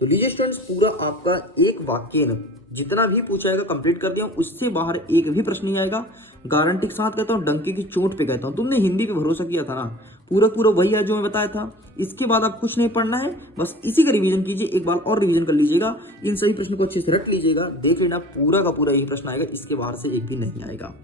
तो लीजिए स्टूडेंट्स, पूरा आपका एक वाक्य न जितना भी पूछा जाएगा कंप्लीट कर दिया हूं, उससे बाहर एक भी प्रश्न नहीं आएगा। गारंटी के साथ कहता हूं, डंके की चोट पे कहता हूं। तुमने हिंदी पे भरोसा किया था ना, पूरा पूरा वही है जो मैं बताया था। इसके बाद आप कुछ नहीं पढ़ना है, बस इसी का रिवीजन कीजिए, एक बार और रिवीजन कर लीजिएगा, इन सही प्रश्न को अच्छे से रट लीजिएगा, देख लेना पूरा का पूरा यही प्रश्न आएगा, इसके बाहर से एक भी नहीं आएगा।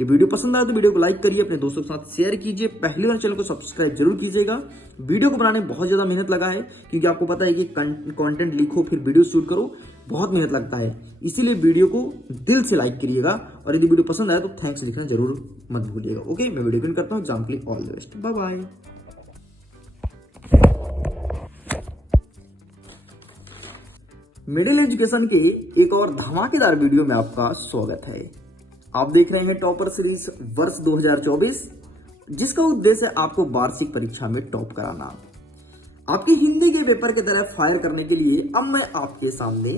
ये वीडियो पसंद आए तो वीडियो को लाइक करिए, अपने दोस्तों के साथ शेयर कीजिए, पहली बार चैनल को सब्सक्राइब जरूर कीजिएगा। वीडियो को बनाने में बहुत ज्यादा मेहनत लगा है, क्योंकि आपको पता है कि कंटेंट लिखो फिर वीडियो शूट करो, बहुत मेहनत लगता है, इसीलिए वीडियो को दिल से लाइक करिएगा। और यदि वीडियो पसंद आए तो थैंक्स लिखना जरूर मत भूलिएगा। ओके, मैं वीडियो एंड करता हूँ। एग्जाम के लिए all the best, bye bye. Middle education के एक और धमाकेदार वीडियो में आपका स्वागत है। आप देख रहे हैं टॉपर सीरीज वर्ष 2024, जिसका उद्देश्य है आपको वार्षिक परीक्षा में टॉप कराना। आपकी हिंदी के पेपर की तरह फायर करने के लिए अब मैं आपके सामने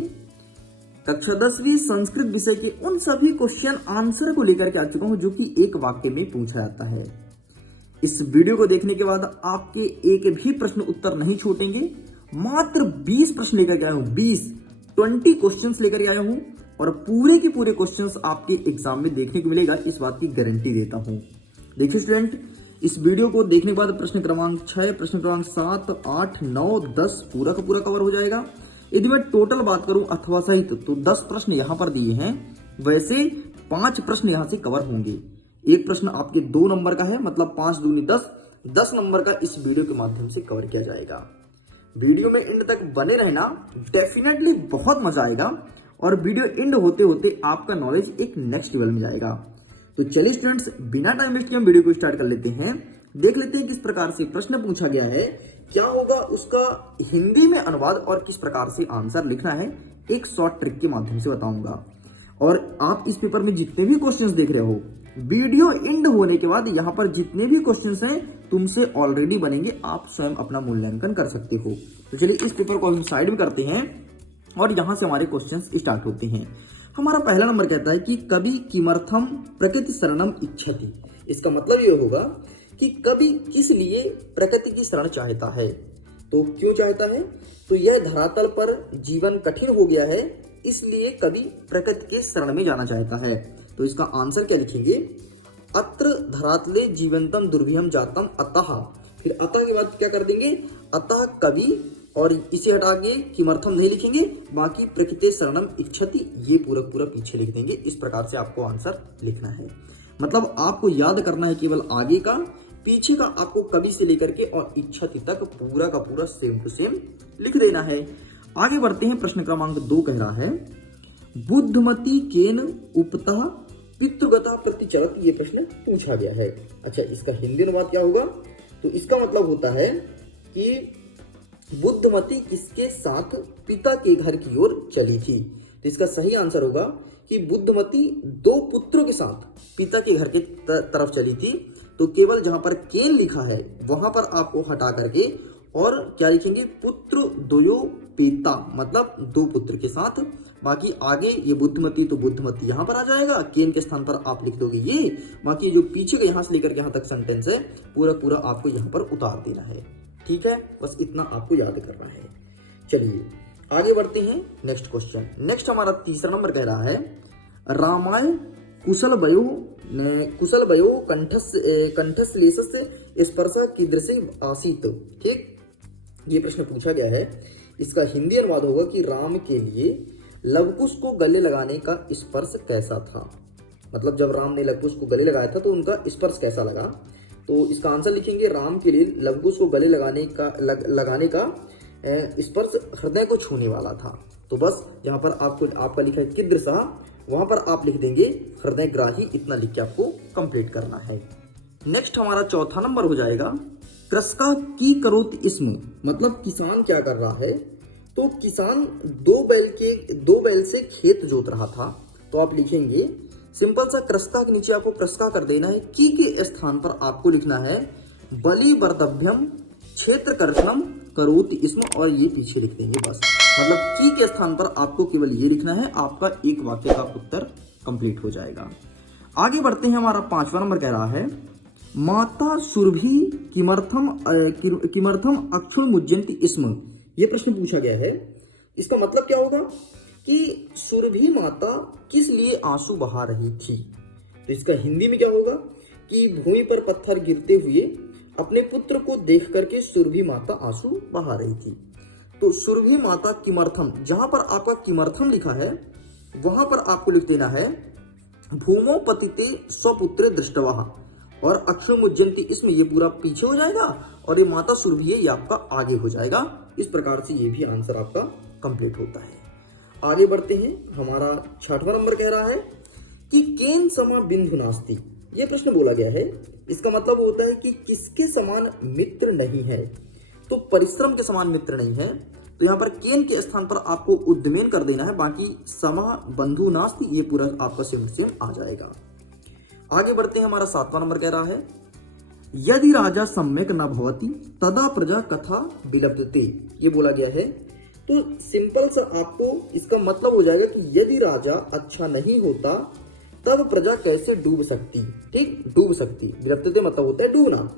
कक्षा 10वीं संस्कृत विषय के उन सभी क्वेश्चन आंसर को लेकर के आ चुका हूं, जो कि एक वाक्य में पूछा जाता है। इस वीडियो को देखने के बाद आपके एक भी प्रश्न उत्तर नहीं छूटेंगे। मात्र 20 प्रश्न लेकर के आया हूं, 20 क्वेश्चंस लेकर आया हूं, और पूरे के पूरे क्वेश्चंस आपके एग्जाम में देखने को मिलेगा, इस बात की गारंटी देता हूं। देखिए स्टूडेंट, इस वीडियो को देखने के बाद प्रश्न क्रमांक 6, प्रश्न क्रमांक 7, 8, 9, 10 पूरा का पूरा कवर हो जाएगा। यदि मैं टोटल बात करूं अथवा सहित तो 10 प्रश्न यहां पर दिए हैं, वैसे 5 प्रश्न यहां से कवर होंगे। एक प्रश्न आपके 2 नंबर का है, मतलब 5 दूनी 10, 10 नंबर का इस वीडियो के माध्यम से कवर किया जाएगा। वीडियो में एंड तक बने रहना, डेफिनेटली बहुत मजा आएगा, और वीडियो एंड होते होते आपका नॉलेज एक नेक्स्ट लेवल में जाएगा। तो चलिए स्टूडेंट्स, बिना टाइम वेस्ट किए हम वीडियो को स्टार्ट कर लेते हैं। देख लेते हैं किस प्रकार से प्रश्न पूछा गया है, क्या होगा उसका हिंदी में अनुवाद, और किस प्रकार से आंसर लिखना है, एक शॉर्ट ट्रिक के माध्यम से बताऊंगा। और आप इस पेपर में जितने भी क्वेश्चंस देख रहे हो, वीडियो एंड होने के बाद यहाँ पर जितने भी क्वेश्चंस हैं तुमसे ऑलरेडी बनेंगे, आप स्वयं अपना मूल्यांकन कर सकते हो। तो चलिए इस पेपर को हम साइड में करते हैं, और यहां से हमारे क्वेश्चंस स्टार्ट होते हैं। हमारा पहला नंबर कहता है कि कवि किमर्थम प्रकृति शरणम इच्छति। इसका मतलब ये होगा कि कवि किस लिए प्रकृति की शरण चाहता है। तो क्यों चाहता है? तो यह धरातल पर जीवन कठिन हो गया है, इसलिए कवि प्रकृति के शरण में जाना चाहता है। तो इसका आंसर क्या लिखेंगे? अत्र धरातले जीवंतम दुर्भियम जातम अतः, फिर अतः के बाद क्या कर देंगे? अतः कवि, और इसे हटा के किमर्थम नहीं लिखेंगे, बाकी प्रकृति शरणम इच्छति ये पूरा पूरा पीछे लिख देंगे। इस प्रकार से आपको आंसर लिखना है। मतलब आपको याद करना है केवल आगे का, पीछे का आपको कवि से लेकर के और इच्छति तक पूरा का पूरा सेम टू सेम लिख देना है। आगे बढ़ते हैं, प्रश्न क्रमांक 2 कह रहा है बुद्धमती केन उपतः पितृगता प्रतिचरत, ये प्रश्न पूछा गया है। अच्छा, इसका हिंदी अनुवाद क्या होगा? तो इसका मतलब होता है कि बुद्धमती किसके साथ पिता के घर की ओर चली थी। तो इसका सही आंसर होगा कि बुद्धमती 2 पुत्रों के साथ पिता के घर के तरफ चली थी। तो केवल जहां पर केन लिखा है वहां पर आपको हटा करके और क्या लिखेंगे? पुत्र द्वयो पिता, मतलब 2 पुत्र के साथ। बाकी आगे ये बुद्धमती, तो बुद्धमती यहां पर आ जाएगा, केन के स्थान पर आप लिख दोगे ये। बाकी जो पीछे का यहां से लेकर के यहां तक सेंटेंस है पूरा पूरा आपको यहां पर उतार देना है। ठीक है, बस इतना आपको याद करना है। चलिए आगे बढ़ते हैं, नेक्स्ट क्वेश्चन। नेक्स्ट हमारा तीसरा नंबर कह रहा है रामाय कुशल वयो कंठस्लेशस्य स्पर्शा कीदृशी आसीत। ठीक, ये प्रश्न पूछा गया है। इसका हिंदी अनुवाद होगा कि राम के लिए लवकुश को गले लगाने का स्पर्श कैसा था। मतलब जब राम ने लवकुश को गले लगाया था तो उनका स्पर्श कैसा लगा। तो इसका आंसर लिखेंगे राम के लिए लवकुश को गले लगाने का स्पर्श हृदय को छूने वाला था। तो बस यहाँ पर आपका लिखा है कीदृशः, वहां पर आप लिख देंगे हृदय ग्राही, इतना लिख के आपको कंप्लीट करना है। नेक्स्ट हमारा चौथा नंबर हो जाएगा कृषका की करोति इसमें, मतलब किसान क्या कर रहा है। तो किसान 2 बैल से खेत जोत रहा था। तो आप लिखेंगे सिंपल सा कृषका के नीचे आपको कृषका कर देना है, की के स्थान पर आपको लिखना है बलि वर्धभ्यम क्षेत्र कर्षणम करोति इसमें, और ये पीछे लिख देंगे बस। मतलब की के स्थान पर आपको केवल ये लिखना है, आपका एक वाक्य का उत्तर कंप्लीट हो जाएगा। आगे बढ़ते हैं, हमारा 5वां नंबर कह रहा है माता सुरभि किमर्थम अक्षुण मुज्जन्ति स्म। ये प्रश्न पूछा गया है। इसका मतलब क्या होगा कि सुरभि माता किस लिए आंसू बहा रही थी। तो इसका हिंदी में क्या होगा कि भूमि पर पत्थर गिरते हुए अपने पुत्र को देख करके सुरभि माता आंसू बहा रही थी। तो सुरभि माता किमर्थम, जहां पर आपका किमर्थम लिखा है वहां पर आपको लिख देना है भूमो पतिते स्वपुत्र दृष्टवा और अक्षुमुज्जन्ति, इसमें ये पूरा पीछे हो जाएगा और ये माता सुरभि है ये आपका आगे हो जाएगा। इस प्रकार से ये भी आंसर आपका कंप्लीट होता है। आगे बढ़ते हैं। हमारा 6वां नंबर कह रहा है कि केन समा बिंदु नास्ति। ये प्रश्न बोला गया है, इसका मतलब होता है कि किसके समान मित्र नहीं है। तो परिश्रम के समान मित्र नहीं है, तो यहाँ पर केन के स्थान पर आपको उद्यमेन कर देना है, बाकी समा बंधु नास्ति ये पूरा आपका सेम आ जाएगा। आगे बढ़ते हैं। हमारा 7वां नंबर कह रहा है यदि राजा सम्यक न भवति तदा प्रजा कथा विलप्यते। ये बोला गया है। तो सिंपल सा आपको इसका मतलब हो जाएगा कि यदि राजा अच्छा नहीं होता तब प्रजा कैसे डूब सकती। ठीक, डूब सकती, विलप्यते मतलब होता है डूबना।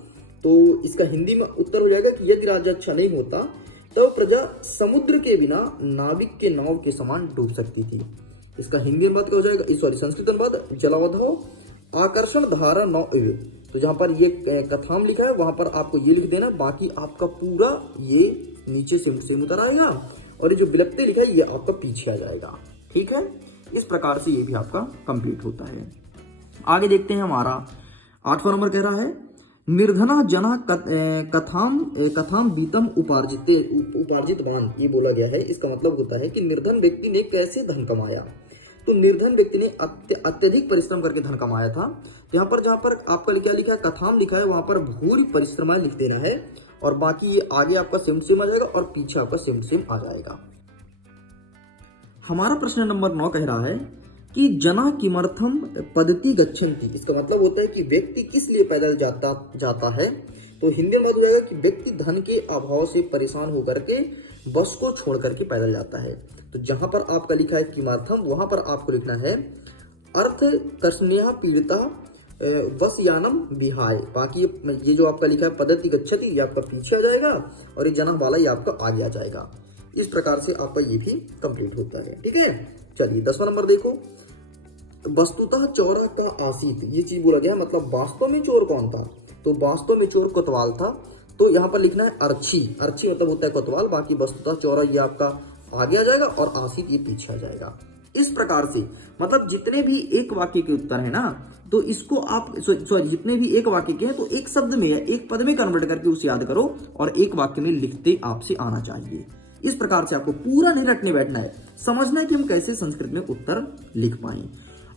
तो इसका हिंदी में उत्तर हो जाएगा कि यदि राजा अच्छा नहीं होता तब प्रजा समुद्र के बिना नाविक के नाव के समान डूब सकती थी। इसका हिंदी अनुवाद क्या हो जाएगा, सॉरी संस्कृत अनुवाद, जलावधो आकर्षण धारा नौ। तो जहां पर ये कथाम लिखा है वहां पर आपको ये लिख देना, बाकी आपका पूरा ये नीचे से उतर आएगा और ये जो विलप्ते लिखा है ये आपका पीछे आ जाएगा। ठीक है, इस प्रकार से ये भी आपका कंप्लीट होता है। आगे देखते हैं। हमारा 8वां नंबर कह रहा है निर्धना जना कथाम बीतम उपार्जित बान। ये बोला गया है, इसका मतलब होता है कि निर्धन व्यक्ति ने कैसे धन कमाया। तो निर्धन व्यक्ति ने अत्यधिक परिश्रम करके धन कमाया था। यहाँ पर जहां पर आपका क्या लिखा है कथाम लिखा है वहां पर भूरि परिश्रम लिख देना है और बाकी ये आगे आपका सेम आ जाएगा और पीछे आपका सेम आ जाएगा। हमारा प्रश्न नंबर 9 कह रहा है कि जना किमर्थम पद्धति गच्छन्ति। इसका मतलब होता है कि व्यक्ति किस लिए पैदल जाता है। तो हिंदी में हो जाएगा कि व्यक्ति धन के अभाव से परेशान होकर के बस को छोड़ करके पैदल जाता है। तो जहां पर आपका लिखा है किमर्थम वहां पर आपको लिखना है अर्थ कर्षण्या पीड़िता वस यानम विहाय। बाकी ये जो आपका लिखा है पद्धति गच्छति ये आपका पीछे आ जाएगा और ये जना वाला ये आपका आगे आ जाएगा। इस प्रकार से आपका ये भी कंप्लीट होता है। ठीक है, चलिए 10वां नंबर देखो। वस्तुतः चौरा का आसीत, ये चीज बोला गया, मतलब वास्तव में चोर कौन था। तो वास्तव में चोर कोतवाल था। तो यहाँ पर लिखना है अर्ची। अर्ची मतलब होता है कोतवाल, बाकी वस्तुतः चौरा ये आपका आगे आ जाएगा और आसीत ये पीछे आ जाएगा। इस प्रकार से मतलब जितने भी एक वाक्य के उत्तर है ना, तो इसको आप सॉरी जितने भी एक वाक्य के हैं तो एक शब्द में या एक पद में कन्वर्ट करके उसे याद करो और एक वाक्य में लिखते आपसे आना चाहिए। इस प्रकार से आपको पूरा नहीं रटने बैठना है, समझना है कि हम कैसे संस्कृत में उत्तर लिख पाए।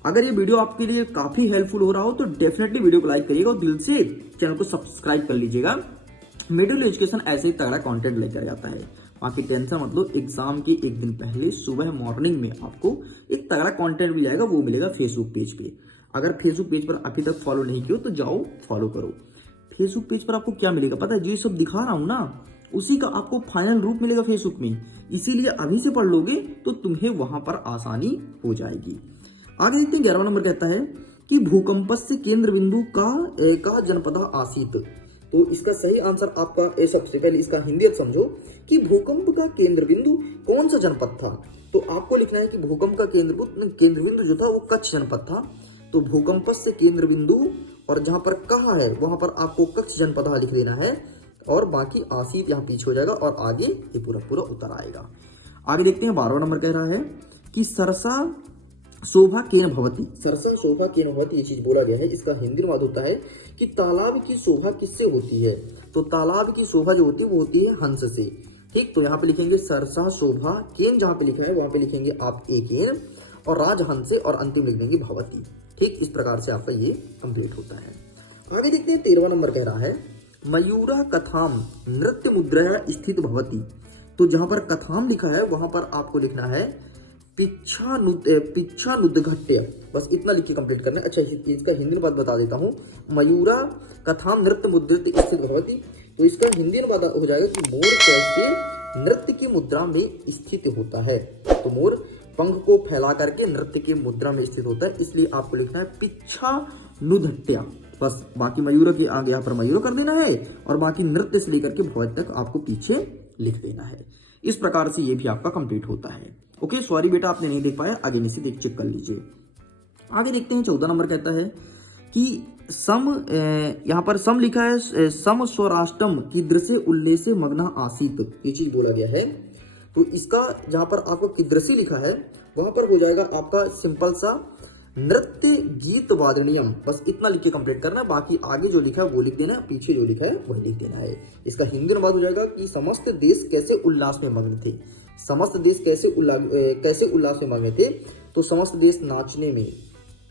अगर ये वीडियो आपके लिए काफी हेल्पफुल हो रहा हो तो डेफिनेटली वीडियो को लाइक करिएगा और दिल से चैनल को सब्सक्राइब कर लीजिएगा। मिडिल एजुकेशन ऐसे ही तगड़ा कंटेंट लेकर आता है। बाकी टेंशन मतलब एग्जाम के एक दिन पहले सुबह मॉर्निंग में आपको एक तगड़ा कंटेंट मिल जाएगा, वो मिलेगा फेसबुक पेज पे। अगर फेसबुक पेज पर अभी तक फॉलो नहीं किया तो जाओ फॉलो करो। फेसबुक पेज पर आपको क्या मिलेगा पता है, जो सब दिखा रहा हूं ना उसी का आपको फाइनल रूप मिलेगा फेसबुक में। इसीलिए अभी से पढ़ लोगे तो तुम्हें वहां पर आसानी हो जाएगी। आगे देखते हैं 11वां नंबर कहता है कि भूकंपस्य केंद्र बिंदु का जनपद आसीत। तो इसका सही आंसर आपका सबसे पहले इसका हिंदी अर्थ समझो कि भूकंप का केंद्र बिंदु कौन सा जनपद था। तो आपको लिखना है कि भूकंप का केंद्र बिंदु जो था वो कच्छ जनपद था। तो भूकंप से केंद्र बिंदु और जहां पर कहा है वहां पर आपको कच्छ जनपद लिख देना है और बाकी आसीत यहाँ पीछे हो जाएगा और आगे ये पूरा उतर आएगा। आगे देखते हैं 12वां नंबर कह रहा है कि सरसा शोभा केन भवती। सरसा शोभा केन भवती ये चीज बोला गया है। इसका हिंदी अनुवाद होता है कि तालाब की शोभा किससे होती है। तो तालाब की शोभा जो होती है वो होती है हंस से। ठीक, तो यहाँ पे लिखेंगे सरसा शोभा केन, जहां पे लिखा है वहां पे लिखेंगे आप केन और राजहंस से और अंतिम लिख देंगे भवती। ठीक, इस प्रकार से आपका ये कंप्लीट होता है। आगे देखते हैं 13वां नंबर कह रहा है मयूरा कथाम नृत्य मुद्रा स्थित भवती। तो जहां पर कथाम लिखा है वहां पर आपको लिखना है पिच्छानुद्घट्य। बस इतना लिख के कंप्लीट करना है। अच्छा, इसका हिंदी अनुवाद बता देता हूँ। मयूरा कथाम नृत्य मुद्रित स्थित भवती। तो इसका हिंदी अनुवाद हो जाएगा कि मोर कैसे नृत्य की मुद्रा में स्थित होता है। तो मोर पंख को फैला करके नृत्य की मुद्रा में स्थित होता है, इसलिए आपको लिखना है पिच्छानुद्घट्य। बस बाकी मयूर के आगे यहाँ पर मयूर कर देना है और बाकी नृत्य से लेकर के भवत तक आपको पीछे लिख देना है। इस प्रकार से ये भी आपका कंप्लीट होता है। ओके, सॉरी बेटा आपने नहीं देख पाया, आगे नीचे देख चेक कर लीजिए। आगे देखते हैं 14 नंबर कहता है कि सम, यहाँ पर सम लिखा है, सम स्वराष्ट्रम कीदृशे उल्लेसे मग्ना आसीत, ये चीज बोला गया है। तो इसका जहां पर आपको कीदृशी लिखा है वहां पर हो जाएगा आपका सिंपल सा नृत्य गीत वादनीयम, बस इतना लिख के कंप्लीट करना है। बाकी आगे जो लिखा है वो लिख देना है, पीछे जो लिखा है वही लिख देना है। इसका हिंदी अनुवाद हो जाएगा कि समस्त देश कैसे उल्लास में मग्न थे। समस्त देश कैसे उल्लास में मग्न थे, तो समस्त देश नाचने में,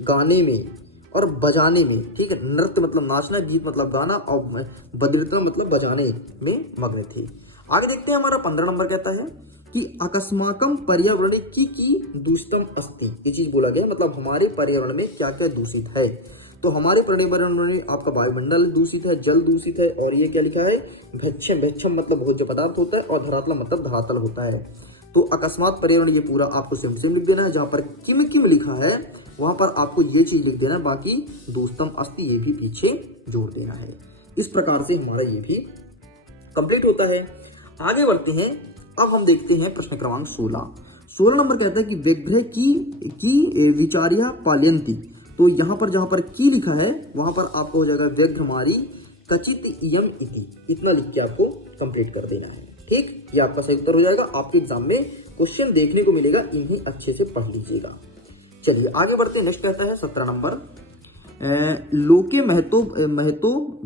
गाने में और बजाने में, ठीक है। नृत्य मतलब नाचना, गीत मतलब गाना और बद्रिता मतलब बजाने में मग्न थे। आगे देखते हैं, हमारा 15 नंबर कहता है कि अकस्माकम पर्यावरण की दूषितम अस्ति, ये चीज बोला गया, मतलब हमारे पर्यावरण में क्या क्या दूषित है। तो हमारे पर्यावरण में आपका वायुमंडल दूषित है, जल दूषित है, और ये क्या लिखा है, भक्षम, भक्षम मतलब भोज्य पदार्थ होता है, और धरातल मतलब धरातल होता है। तो अकस्मात पर्यावरण ये पूरा आपको सेम सेम लिख देना है। जहां पर किम किम लिखा है वहां पर आपको ये चीज लिख देना है, बाकी दूषितम अस्ति ये भी पीछे जोड़ देना है। इस प्रकार से हमारा ये भी कंप्लीट होता है। आगे बढ़ते हैं, अब हम देखते हैं प्रश्न क्रमांक 16। 16 नंबर कहता है कि व्यग्रह की विचार्या पालयंती। तो यहाँ पर जहां पर की लिखा है वहां पर आपको हो जाएगा व्यग्रमारी कचित इयम इति, इतना लिख के आपको कंप्लीट कर देना है। ठीक, ये आपका सही उत्तर हो जाएगा। आपके एग्जाम में क्वेश्चन देखने को मिलेगा, इन्हें अच्छे से पढ़ लीजिएगा। चलिए आगे बढ़ते हैं। नेक्स्ट कहता है 17 नंबर, लोके महतो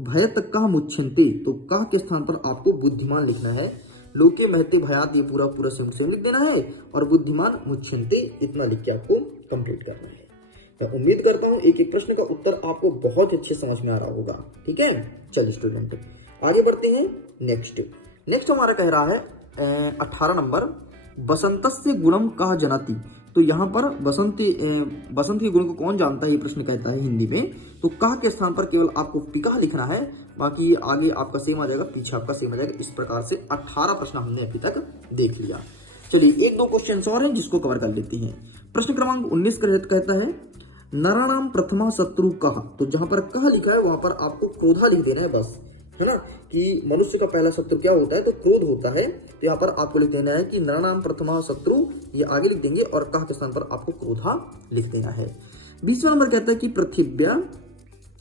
भयत कह मुच्छन्ते। तो कह के स्थान पर आपको बुद्धिमान लिखना है। लोके महते भयात ये पूरा पूरा सेम लिख देना है, और बुद्धिमान मुच्छन्ते इतना लिख के आपको कंप्लीट करना है। मैं उम्मीद करता हूं एक एक प्रश्न का उत्तर आपको बहुत अच्छे समझ में आ रहा होगा। ठीक है, चलिए स्टूडेंट आगे बढ़ते हैं। नेक्स्ट हमारा कह रहा है 18 नंबर, बसंतस्य गुणम कह जनति। तो यहाँ पर बसंत के गुण को कौन जानता है, ये प्रश्न कहता है हिंदी में। तो कह के स्थान पर केवल आपको पिकह लिखना है, बाकी आगे आपका सेम आ जाएगा, पीछे आपका सेम आ जाएगा। इस प्रकार से 18 प्रश्न हमने अभी तक देख लिया। चलिए एक दो क्वेश्चन और हैं जिसको कवर कर लेते हैं। प्रश्न क्रमांक 19 कहता है नराणाम प्रथमा शत्रु कह। तो जहां पर कह लिखा है वहां पर आपको क्रोधा लिख देना है, बस, है ना, कि मनुष्य का पहला शत्रु क्या होता है, तो क्रोध होता है। तो यहाँ पर आपको लिख देना है कि नराणाम प्रथमा शत्रु, ये आगे लिख देंगे, और कह के स्थान पर आपको क्रोधा लिख देना है। 20वां नंबर कहता है कि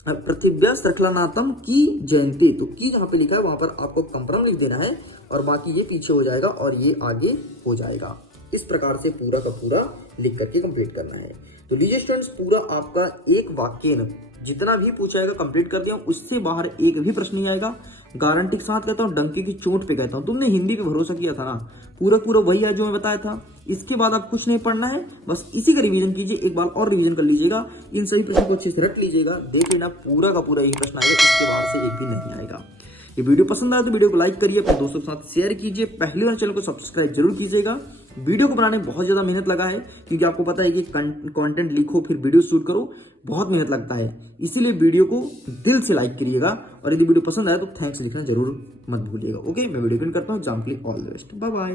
पृथिव्या श्रृंखलानाथम की जयंती। तो की जहां पे लिखा है वहां पर आपको कंपरम लिख देना है, और बाकी ये पीछे हो जाएगा और ये आगे हो जाएगा। इस प्रकार से पूरा का पूरा लिख करके कंप्लीट करना है। तो लीजिए स्टूडेंट्स, पूरा आपका एक वाक्य जितना भी पूछा जाएगा कंप्लीट कर दिया, उससे बाहर एक भी प्रश्न नहीं आएगा। गारंटी के साथ कहता हूँ, डंके की चोट पे कहता हूँ। तुमने हिंदी पे भरोसा किया था ना, पूरा पूरा वही है जो मैं बताया था। इसके बाद आप कुछ नहीं पढ़ना है, बस इसी का रिवीजन कीजिए, एक बार और रिवीजन कर लीजिएगा, इन सभी प्रश्नों को अच्छे से रट लीजिएगा, देख लेना पूरा का पूरा यही प्रश्न आएगा, इसके बाहर से एक भी नहीं आएगा। ये वीडियो पसंद आए तो वीडियो को लाइक करिए, अपने दोस्तों के साथ शेयर कीजिए, पहली बार चैनल को सब्सक्राइब जरूर कीजिएगा। वीडियो को बनाने में बहुत ज्यादा मेहनत लगा है, क्योंकि आपको पता है कि कंटेंट लिखो फिर वीडियो शूट करो, बहुत मेहनत लगता है। इसीलिए वीडियो को दिल से लाइक करिएगा, और यदि वीडियो पसंद आए तो थैंक्स लिखना जरूर मत भूलिएगा। ओके, मैं वीडियो एंड करता हूँ। एग्जाम के लिए all the best, bye bye.